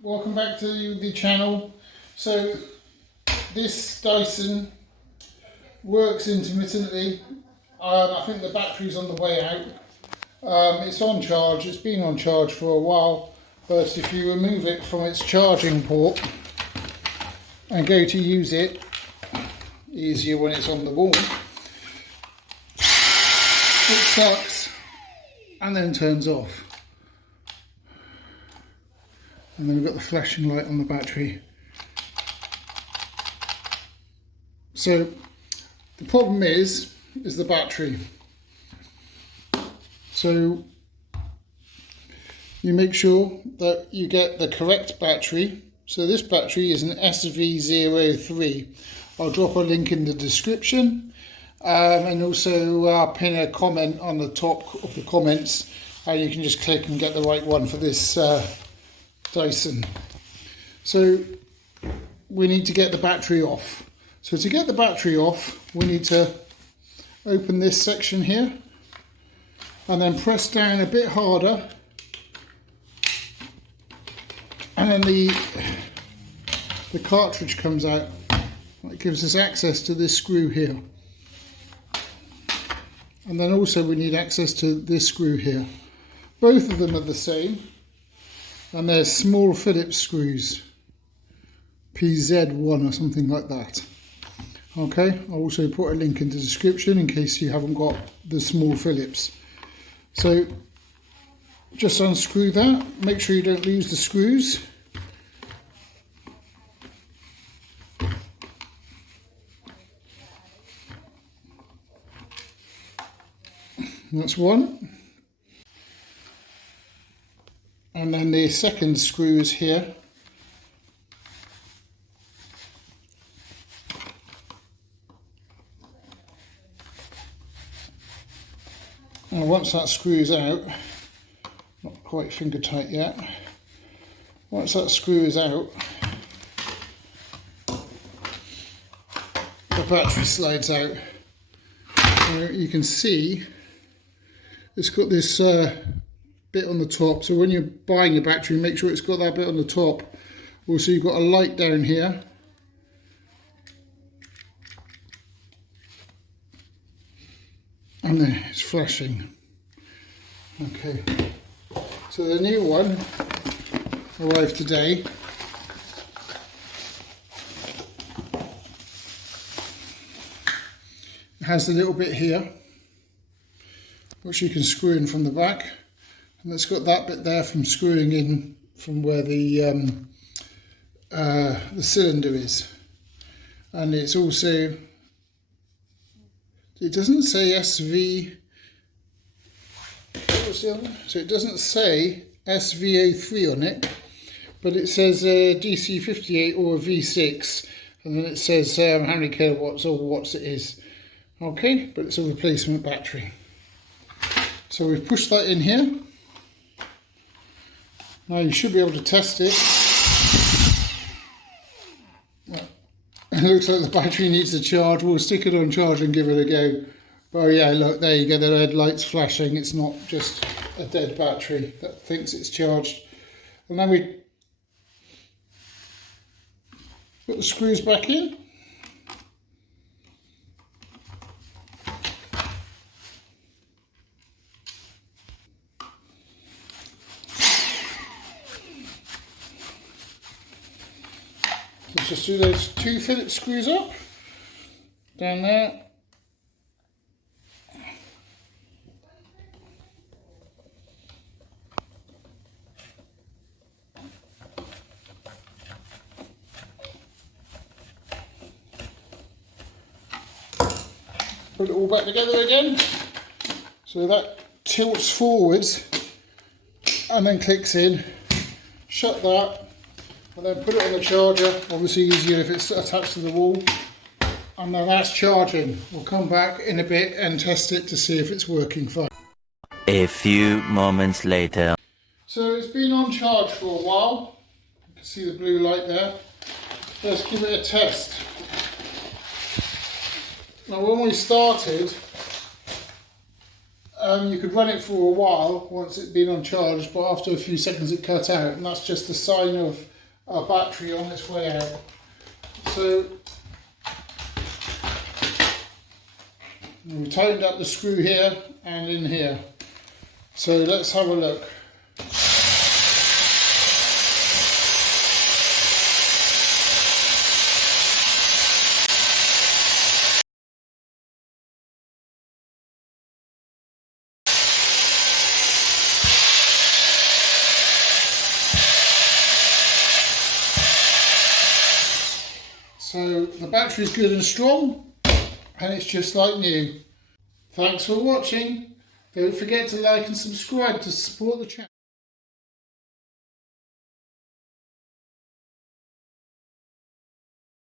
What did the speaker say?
Welcome back to the channel. So this Dyson works intermittently. I think the battery's on the way out. It's on charge, it's been on charge for a while, but if you remove it from its charging port and go to use it, easier when it's on the wall, it starts and then turns off. And then we've got the flashing light on the battery. So the problem is the battery. So you make sure that you get the correct battery. So this battery is an SV03. I'll drop a link in the description, and also pin a comment on the top of the comments. You can just click and get the right one for this Dyson. So we need to get the battery off. So to get the battery off, we need to open this section here and then press down a bit harder, and then the cartridge comes out. It gives us access to this screw here, and then also we need access to this screw here. Both of them are the same, and they're small Phillips screws, PZ1 or something like that. Okay, I'll also put a link in the description in case you haven't got the small Phillips. So just unscrew that, make sure you don't lose the screws. That's one. And then the second screw is here. And once that screws out, not quite finger tight yet, once that screw is out, the battery slides out. So you can see it's got this bit on the top. So when you're buying a battery, make sure it's got that bit on the top. Also, you've got a light down here. And there, it's flashing. Okay, so the new one arrived today. It has a little bit here, which you can screw in from the back. And it's got that bit there from screwing in from where the cylinder is. And it's also, it doesn't say SV, what's the other? So it doesn't say SV03 on it, but it says DC58 or a V6, and then it says how many kilowatts or watts it is. Okay, but it's a replacement battery. So we've pushed that in here. Now you should be able to test it. It looks like the battery needs a charge. We'll stick it on charge and give it a go. But yeah, look, there you go, the red light's flashing. It's not just a dead battery that thinks it's charged. And then we put the screws back in. Let's just do those two Phillips screws up, down there. Put it all back together again. So that tilts forwards and then clicks in. Shut that. And then put it on the charger, obviously easier if it's attached to the wall. And then that's charging. We'll come back in a bit and test it to see if it's working fine. A few moments later. So it's been on charge for a while. You can see the blue light there. Let's give it a test. Now when we started, you could run it for a while once it's been on charge, but after a few seconds it cut out, and that's just a sign of a battery on its way out. So we tightened up the screw here and in here. So let's have a look. So the battery is good and strong, and it's just like new. Thanks for watching. Don't forget to like and subscribe to support the channel.